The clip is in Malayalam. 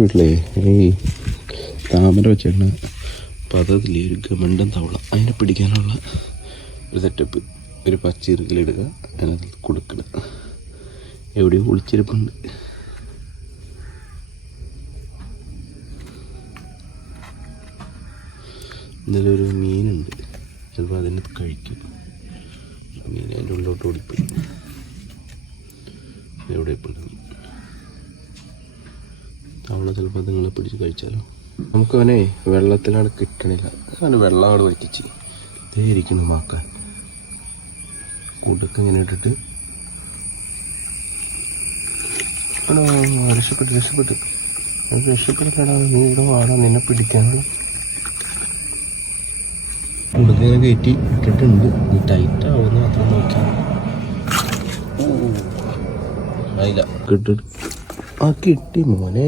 വീട്ടിലേ ഈ താമര വെച്ചാണ് പദത്തിലെ ഒരു ഗമണ്ടൻ തവള അതിനെ പിടിക്കാനുള്ള ഒരു സെറ്റപ്പ്. ഒരു പച്ചിറുക്കിലിടുക, അതിനകത്ത് കൊടുക്കിടുക. എവിടെയും ഒളിച്ചിരിപ്പുണ്ട്. ഇതിലൊരു മീനുണ്ട്, ചിലപ്പോൾ അതിനെ കഴിക്കും. മീൻ അതിൻ്റെ ഉള്ളിലോട്ട് ഓടിപ്പോയി. എവിടെ ഇപ്പോൾ തവള ചിലപ്പോൾ നിങ്ങളെ പിടിച്ച് കഴിച്ചാലോ. നമുക്കവനെ വെള്ളത്തിലാണ് കിട്ടണില്ല. അവന് വെള്ളം അവിടെ വറ്റിച്ച് ഇരിക്കുന്നു മാക്കാൻ. കൂട്ടൊക്കെ ഇങ്ങനെ ഇട്ടിട്ട് ആണോ രക്ഷപ്പെട്ട് രക്ഷപ്പെട്ടില്ലടാ. നീ ഇവിടെ വാടാ, നിന്നെ പിടിക്കാനുള്ള കൂട്ടൊക്കെ ഇങ്ങനെ കയറ്റി ഇട്ടിട്ടുണ്ട്. നീ ടൈറ്റ് ആവുന്ന മാത്രം നോക്കിയാൽ ആയില്ല. കിട്ടി മോനെ.